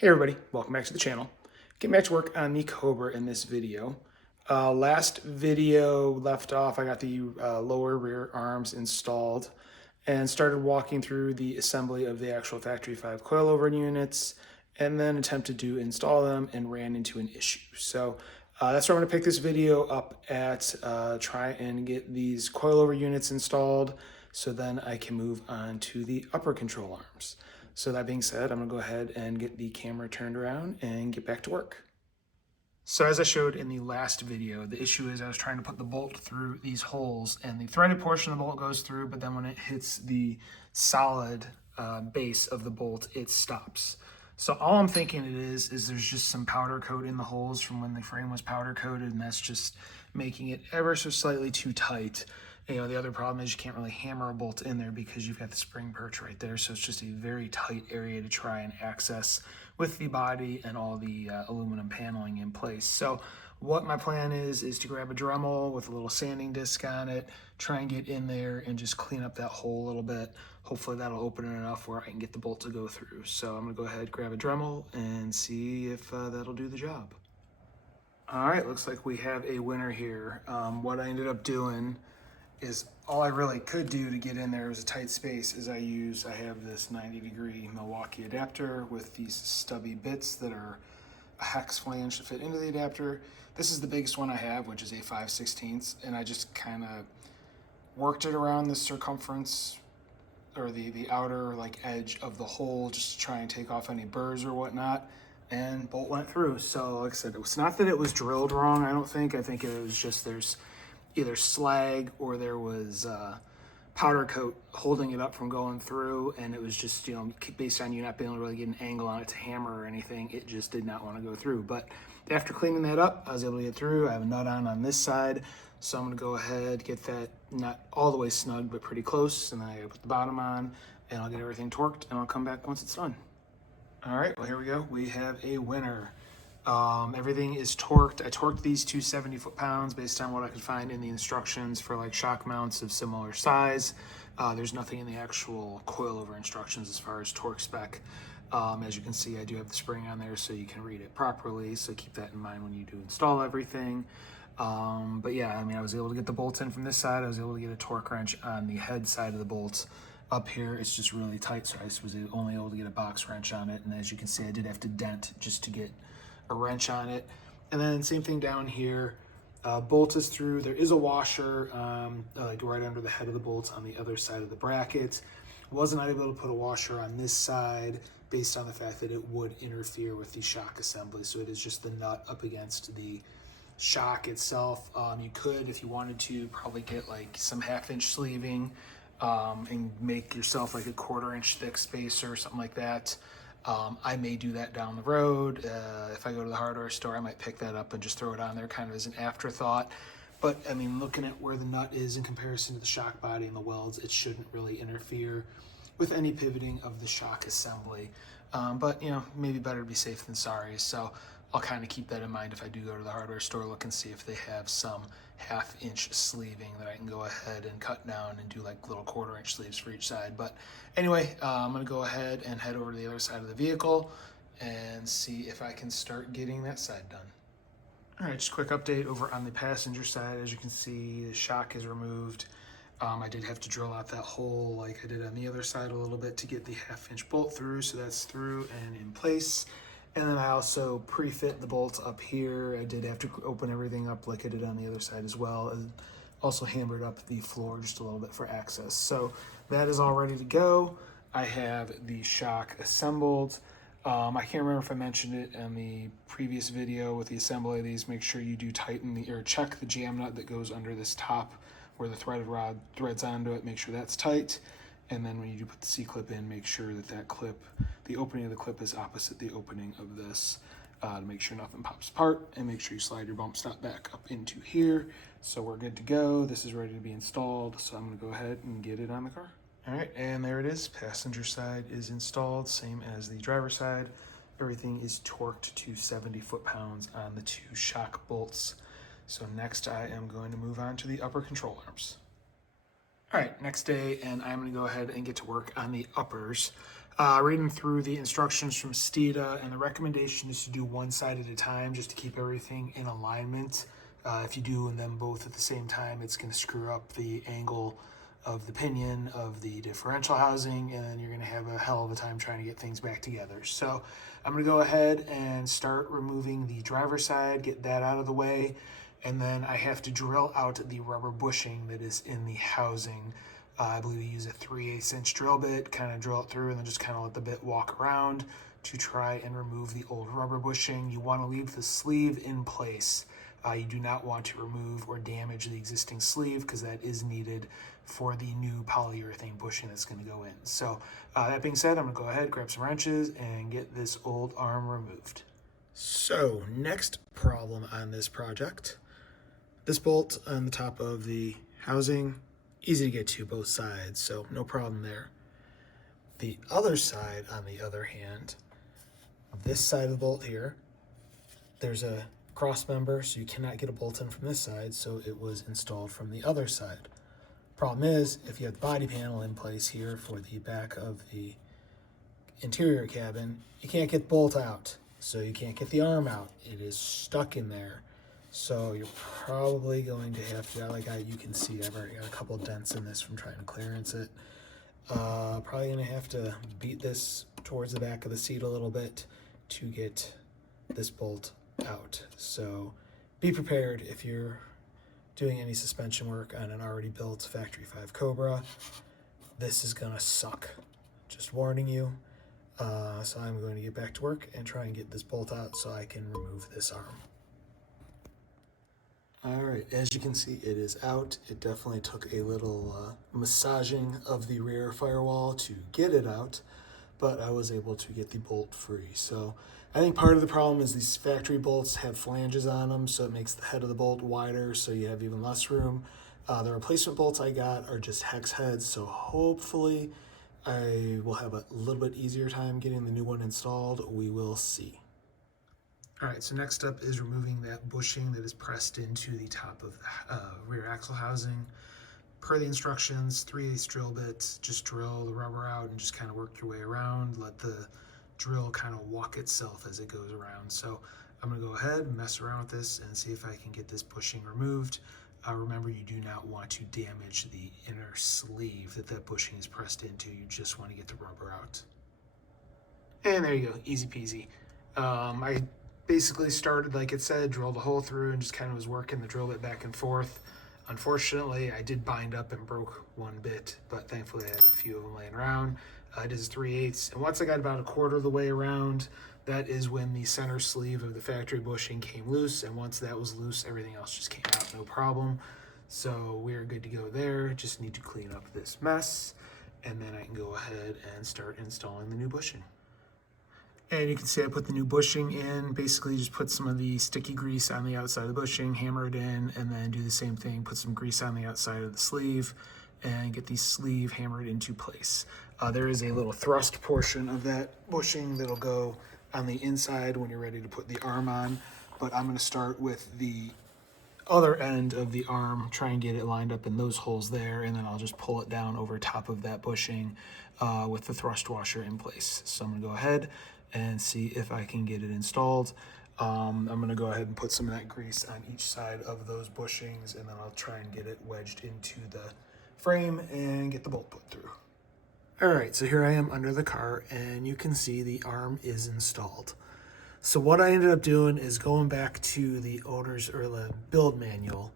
Hey everybody, welcome back to the channel. Getting back to work on the Cobra in this video. Last video left off, I got the lower rear arms installed and started walking through the assembly of the actual factory 5 coilover units and then attempted to install them and ran into an issue. So that's where I'm going to pick this video up at, try and get these coilover units installed so then I can move on to the upper control arms. So that being said, I'm gonna go ahead and get the camera turned around and get back to work. So as I showed in the last video, the issue is I was trying to put the bolt through these holes and the threaded portion of the bolt goes through, but then when it hits the solid base of the bolt, it stops. So all I'm thinking it is there's just some powder coat in the holes from when the frame was powder coated, and that's just making it ever so slightly too tight. You know, the other problem is you can't really hammer a bolt in there because you've got the spring perch right there. So it's just a very tight area to try and access with the body and all the aluminum paneling in place. So what my plan is to grab a Dremel with a little sanding disc on it, try and get in there and just clean up that hole a little bit. Hopefully that'll open it enough where I can get the bolt to go through. So I'm gonna go ahead, grab a Dremel and see if that'll do the job. All right, looks like we have a winner here. What I ended up doing is all I really could do to get in there was a tight space is I have this 90-degree Milwaukee adapter with these stubby bits that are a hex flange to fit into the adapter. This is the biggest one I have, which is a 5/16, and I just kind of worked it around the circumference or the outer like edge of the hole just to try and take off any burrs or whatnot, and bolt went through. So like I said, it was not that it was drilled wrong, I don't think. I think it was just there's either slag or there was powder coat holding it up from going through, and it was just, you know, based on you not being able to really get an angle on it to hammer or anything, it just did not want to go through. But after cleaning that up, I was able to get through. I have a nut on this side, so I'm going to go ahead, get that nut all the way snug but pretty close, and then I put the bottom on and I'll get everything torqued and I'll come back once it's done. All right, well, here we go. We have a winner. Everything is torqued. I torqued these two 70 foot-pounds based on what I could find in the instructions for like shock mounts of similar size. There's nothing in the actual coilover instructions as far as torque spec. As you can see, I do have the spring on there so you can read it properly, so keep that in mind when you do install everything. But yeah, I mean, I was able to get the bolt in from this side. I was able to get a torque wrench on the head side of the bolt. Up here, it's just really tight, so I was only able to get a box wrench on it. And as you can see, I did have to dent just to get a wrench on it. And then same thing down here, bolt is through. There is a washer like right under the head of the bolt on the other side of the bracket. Wasn't able to put a washer on this side based on the fact that it would interfere with the shock assembly. So it is just the nut up against the shock itself. You could, if you wanted to, probably get like some 1/2-inch sleeving and make yourself like a 1/4-inch thick spacer or something like that. I may do that down the road. If I go to the hardware store, I might pick that up and just throw it on there kind of as an afterthought. But I mean, looking at where the nut is in comparison to the shock body and the welds, it shouldn't really interfere with any pivoting of the shock assembly. But you know, maybe better to be safe than sorry. So I'll kind of keep that in mind if I do go to the hardware store, look and see if they have some 1/2-inch sleeving that I can go ahead and cut down and do like little 1/4-inch sleeves for each side. But anyway, I'm gonna go ahead and head over to the other side of the vehicle and see if I can start getting that side done. All right, just a quick update over on the passenger side. As you can see, the shock is removed. I did have to drill out that hole like I did on the other side a little bit to get the 1/2-inch bolt through, so that's through and in place. And then I also pre-fit the bolts up here. I did have to open everything up like I did on the other side as well, and also hammered up the floor just a little bit for access. So that is all ready to go. I have the shock assembled. I can't remember if I mentioned it in the previous video with the assembly of these. Make sure you do tighten or check the jam nut that goes under this top where the threaded rod threads onto it. Make sure that's tight. And then when you do put the C-clip in, make sure that clip, the opening of the clip is opposite the opening of this to make sure nothing pops apart, and make sure you slide your bump stop back up into here. So we're good to go. This is ready to be installed. So I'm gonna go ahead and get it on the car. All right, and there it is. Passenger side is installed, same as the driver side. Everything is torqued to 70 foot-pounds on the two shock bolts. So next I am going to move on to the upper control arms. All right, next day, and I'm gonna go ahead and get to work on the uppers. Reading through the instructions from Steeda, and the recommendation is to do one side at a time just to keep everything in alignment. If you do them both at the same time, it's going to screw up the angle of the pinion of the differential housing, and then you're going to have a hell of a time trying to get things back together. So I'm going to go ahead and start removing the driver's side, get that out of the way, and then I have to drill out the rubber bushing that is in the housing. I believe you use a 3/8" drill bit, kind of drill it through, and then just kind of let the bit walk around to try and remove the old rubber bushing. You want to leave the sleeve in place. You do not want to remove or damage the existing sleeve because that is needed for the new polyurethane bushing that's going to go in. So that being said, I'm going to go ahead, grab some wrenches, and get this old arm removed. So next problem on this project, this bolt on the top of the housing, easy to get to both sides, so no problem there. The other side, on the other hand, this side of the bolt here, there's a cross member, so you cannot get a bolt in from this side, so it was installed from the other side. Problem is, if you have the body panel in place here for the back of the interior cabin, you can't get the bolt out, so you can't get the arm out. It is stuck in there. So you're probably going to have to, like you can see, I've already got a couple of dents in this from trying to clearance it. Probably going to have to beat this towards the back of the seat a little bit to get this bolt out. So be prepared if you're doing any suspension work on an already built Factory 5 Cobra. This is going to suck. Just warning you. So I'm going to get back to work and try and get this bolt out so I can remove this arm. All right, as you can see, it is out. It definitely took a little massaging of the rear firewall to get it out, but I was able to get the bolt free. So I think part of the problem is these factory bolts have flanges on them, so it makes the head of the bolt wider, so you have even less room. The replacement bolts I got are just hex heads, so hopefully I will have a little bit easier time getting the new one installed. We will see. All right, so next up is removing that bushing that is pressed into the top of the rear axle housing. Per the instructions, 3/8 drill bits, just drill the rubber out and just kind of work your way around. Let the drill kind of walk itself as it goes around. So I'm gonna go ahead and mess around with this and see if I can get this bushing removed. Remember, you do not want to damage the inner sleeve that bushing is pressed into. You just want to get the rubber out. And there you go, easy peasy. I basically started, like it said, drilled a hole through and just kind of was working the drill bit back and forth. Unfortunately, I did bind up and broke one bit, but thankfully I had a few of them laying around. I did 3/8, and once I got about a quarter of the way around, that is when the center sleeve of the factory bushing came loose, and once that was loose, everything else just came out, no problem. So we're good to go there. Just need to clean up this mess, and then I can go ahead and start installing the new bushing. And you can see I put the new bushing in, basically just put some of the sticky grease on the outside of the bushing, hammer it in, and then do the same thing, put some grease on the outside of the sleeve, and get the sleeve hammered into place. There is a little thrust portion of that bushing that'll go on the inside when you're ready to put the arm on, but I'm gonna start with the other end of the arm, try and get it lined up in those holes there, and then I'll just pull it down over top of that bushing with the thrust washer in place. So I'm gonna go ahead and see if I can get it installed. I'm gonna go ahead and put some of that grease on each side of those bushings, and then I'll try and get it wedged into the frame and get the bolt put through. All right, so here I am under the car, and you can see the arm is installed. So what I ended up doing is going back to the owner's or the build manual,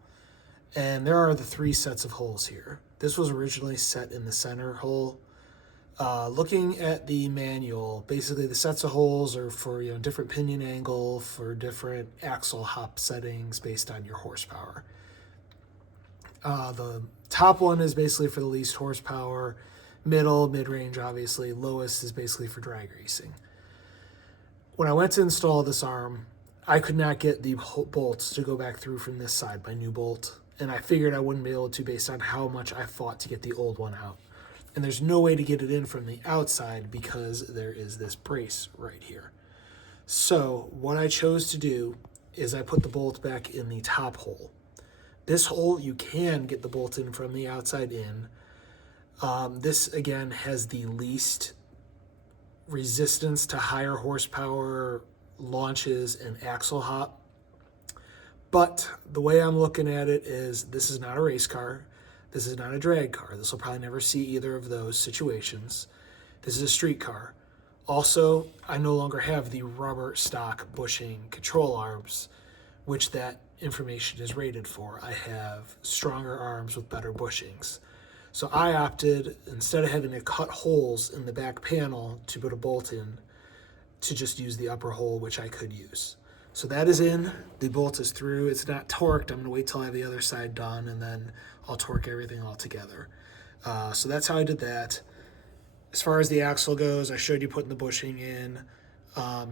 and there are the 3 sets of holes here. This was originally set in the center hole. Looking at the manual, basically the sets of holes are for different pinion angle, for different axle hop settings based on your horsepower. The top one is basically for the least horsepower, middle, mid-range obviously, lowest is basically for dry greasing. When I went to install this arm, I could not get the bolts to go back through from this side, my new bolt, and I figured I wouldn't be able to based on how much I fought to get the old one out. And there's no way to get it in from the outside because there is this brace right here. So what I chose to do is I put the bolt back in the top hole. This hole, you can get the bolt in from the outside in. This, again, has the least resistance to higher horsepower launches and axle hop. But the way I'm looking at it is this is not a race car. This is not a drag car. This will probably never see either of those situations. This is a street car. Also, I no longer have the rubber stock bushing control arms, which that information is rated for. I have stronger arms with better bushings. So I opted, instead of having to cut holes in the back panel to put a bolt in, to just use the upper hole, which I could use. So that is in, the bolt is through, it's not torqued. I'm gonna wait till I have the other side done and then I'll torque everything all together. So that's how I did that. As far as the axle goes, I showed you putting the bushing in.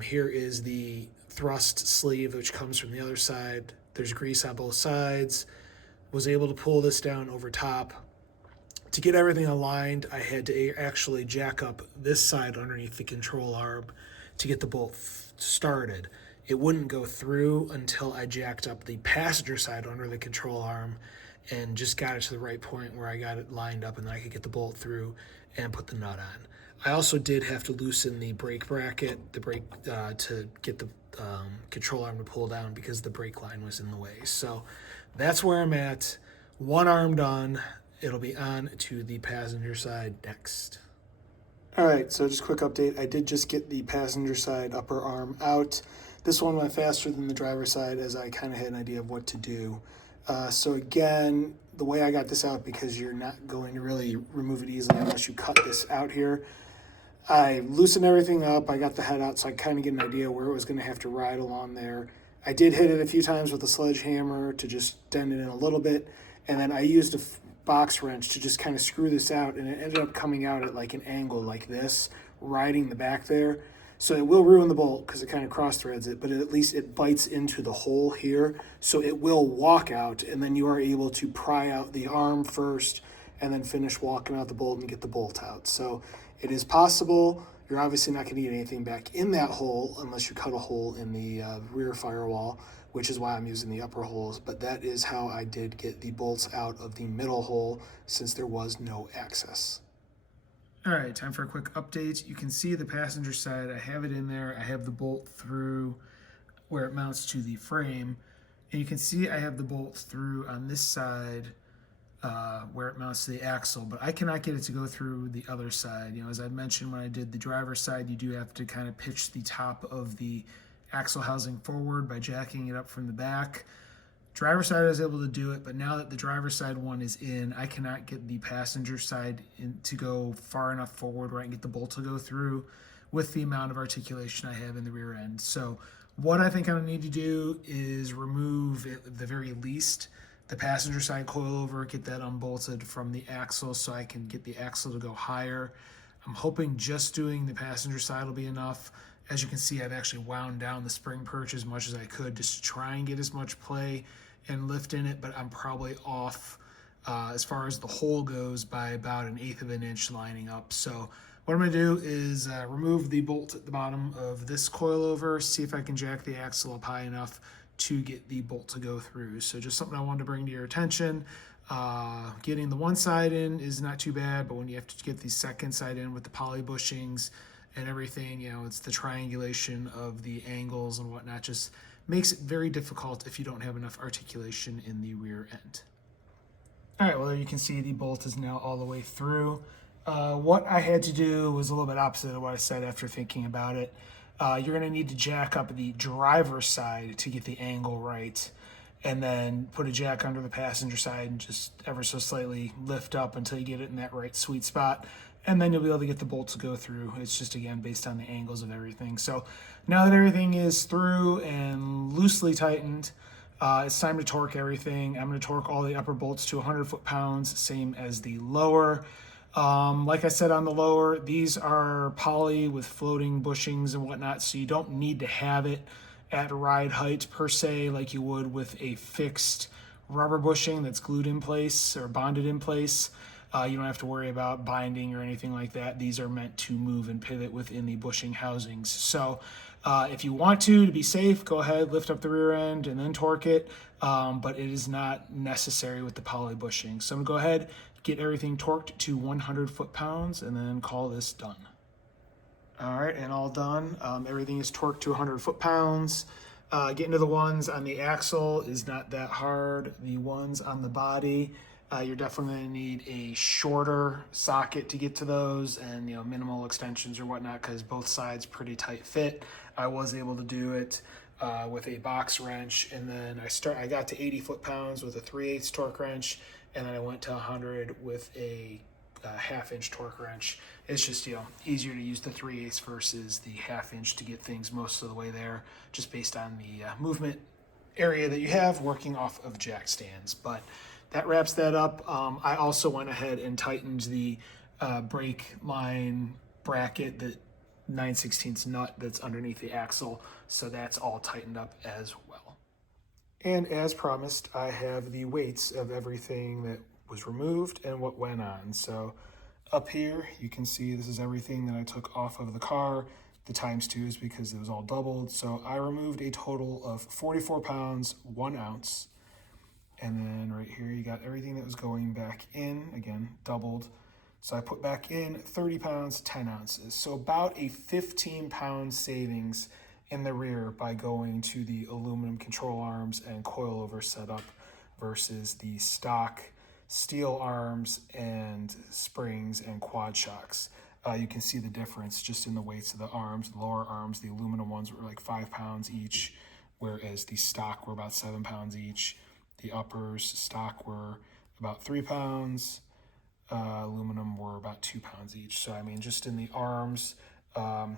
Here is the thrust sleeve, which comes from the other side. There's grease on both sides. Was able to pull this down over top. To get everything aligned, I had to actually jack up this side underneath the control arm to get the bolt started. It wouldn't go through until I jacked up the passenger side under the control arm and just got it to the right point where I got it lined up and then I could get the bolt through and put the nut on. I also did have to loosen the brake bracket, to get the control arm to pull down because the brake line was in the way. So that's where I'm at. One arm done. It'll be on to the passenger side next. All right, so just a quick update. I did just get the passenger side upper arm out. This one went faster than the driver's side as I kind of had an idea of what to do. So again, the way I got this out, because you're not going to really remove it easily unless you cut this out here, I loosened everything up. I got the head out so I kind of get an idea where it was going to have to ride along there. I did hit it a few times with a sledgehammer to just dent it in a little bit, and then I used a box wrench to just kind of screw this out, and it ended up coming out at like an angle like this, riding the back there. So it will ruin the bolt because it kind of cross threads it, but at least it bites into the hole here, so it will walk out, and then you are able to pry out the arm first and then finish walking out the bolt and get the bolt out. So it is possible. You're obviously not going to get anything back in that hole unless you cut a hole in the rear firewall, which is why I'm using the upper holes. But that is how I did get the bolts out of the middle hole since there was no access. All right, time for a quick update. You can see the passenger side. I have it in there. I have the bolt through where it mounts to the frame. And you can see I have the bolt through on this side where it mounts to the axle, but I cannot get it to go through the other side. You know, as I mentioned when I did the driver's side, you do have to kind of pitch the top of the axle housing forward by jacking it up from the back. Driver's side I was able to do it, but now that the driver's side one is in, I cannot get the passenger side in to go far enough forward where I can get the bolt to go through with the amount of articulation I have in the rear end. So what I think I need to do is remove, at the very least, the passenger side coilover, get that unbolted from the axle so I can get the axle to go higher. I'm hoping just doing the passenger side will be enough. As you can see, I've actually wound down the spring perch as much as I could just to try and get as much play and lift in it, but I'm probably off as far as the hole goes by about 1/8 of an inch lining up. So what I'm gonna do is remove the bolt at the bottom of this coilover, see if I can jack the axle up high enough to get the bolt to go through. So just something I wanted to bring to your attention. Getting the one side in is not too bad, but when you have to get the second side in with the poly bushings and everything, you know, it's the triangulation of the angles and whatnot just makes it very difficult if you don't have enough articulation in the rear end. All right, well, there you can see the bolt is now all the way through. What I had to do was a little bit opposite of what I said after thinking about it. You're gonna need to jack up the driver's side to get the angle right, and then put a jack under the passenger side and just ever so slightly lift up until you get it in that right sweet spot. And then you'll be able to get the bolt to go through. It's just, again, based on the angles of everything. So now that everything is through and loosely tightened, it's time to torque everything. I'm going to torque all the upper bolts to 100 foot-pounds, same as the lower. Like I said on the lower, these are poly with floating bushings and whatnot, so you don't need to have it at ride height per se like you would with a fixed rubber bushing that's glued in place or bonded in place. You don't have to worry about binding or anything like that. These are meant to move and pivot within the bushing housings. So if you want to be safe, go ahead, lift up the rear end and then torque it. But it is not necessary with the poly bushing. So I'm gonna go ahead, get everything torqued to 100 foot-pounds and then call this done. All right, and all done. Everything is torqued to 100 foot-pounds. Getting to the ones on the axle is not that hard. The ones on the body, you're definitely going to need a shorter socket to get to those, and minimal extensions or whatnot, because both sides pretty tight fit. I was able to do it with a box wrench, and then I got to 80 foot-pounds with a 3/8 torque wrench, and then I went to 100 with a half-inch torque wrench. It's just easier to use the 3/8 versus the half-inch to get things most of the way there, just based on the movement area that you have working off of jack stands. But that wraps that up. I also went ahead and tightened the brake line bracket, the 9/16 nut that's underneath the axle, so that's all tightened up as well. And as promised, I have the weights of everything that was removed and what went on. So up here, you can see this is everything that I took off of the car. The ×2 is because it was all doubled. So I removed a total of 44 pounds, 1 ounce. And then right here, you got everything that was going back in, again, doubled. So I put back in 30 pounds, 10 ounces. So about a 15-pound savings in the rear by going to the aluminum control arms and coilover setup versus the stock steel arms and springs and quad shocks. You can see the difference just in the weights of the arms. The lower arms, the aluminum ones were like 5 pounds each, whereas the stock were about 7 pounds each. The uppers stock were about 3 pounds. Aluminum were about 2 pounds each. So I mean, just in the arms,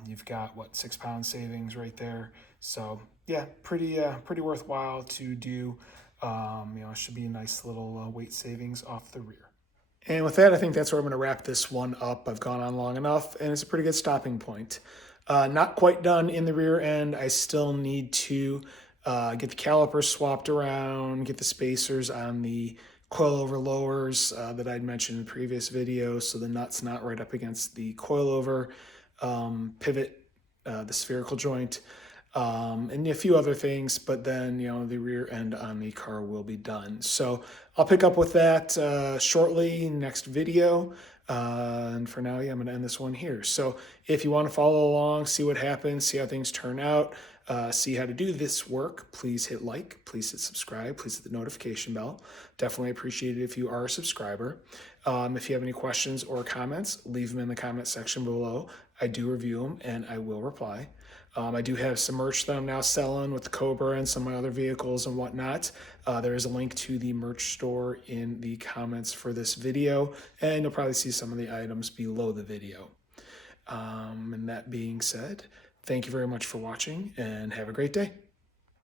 you've got what, 6 pound savings right there. So yeah, pretty worthwhile to do. It should be a nice little weight savings off the rear. And with that, I think that's where I'm going to wrap this one up. I've gone on long enough, and it's a pretty good stopping point. Not quite done in the rear end. I still need to get the calipers swapped around, get the spacers on the coilover lowers that I'd mentioned in the previous video, so the nut's not right up against the coilover pivot, the spherical joint. And a few other things, but then, the rear end on the car will be done. So I'll pick up with that shortly, next video. And for now, I'm going to end this one here. So if you want to follow along, see what happens, see how things turn out, see how to do this work, please hit like, please hit subscribe, please hit the notification bell. Definitely appreciate it if you are a subscriber. If you have any questions or comments, leave them in the comment section below. I do review them and I will reply. I do have some merch that I'm now selling with the Cobra and some of my other vehicles and whatnot. There is a link to the merch store in the comments for this video, and you'll probably see some of the items below the video. And that being said, thank you very much for watching, and have a great day.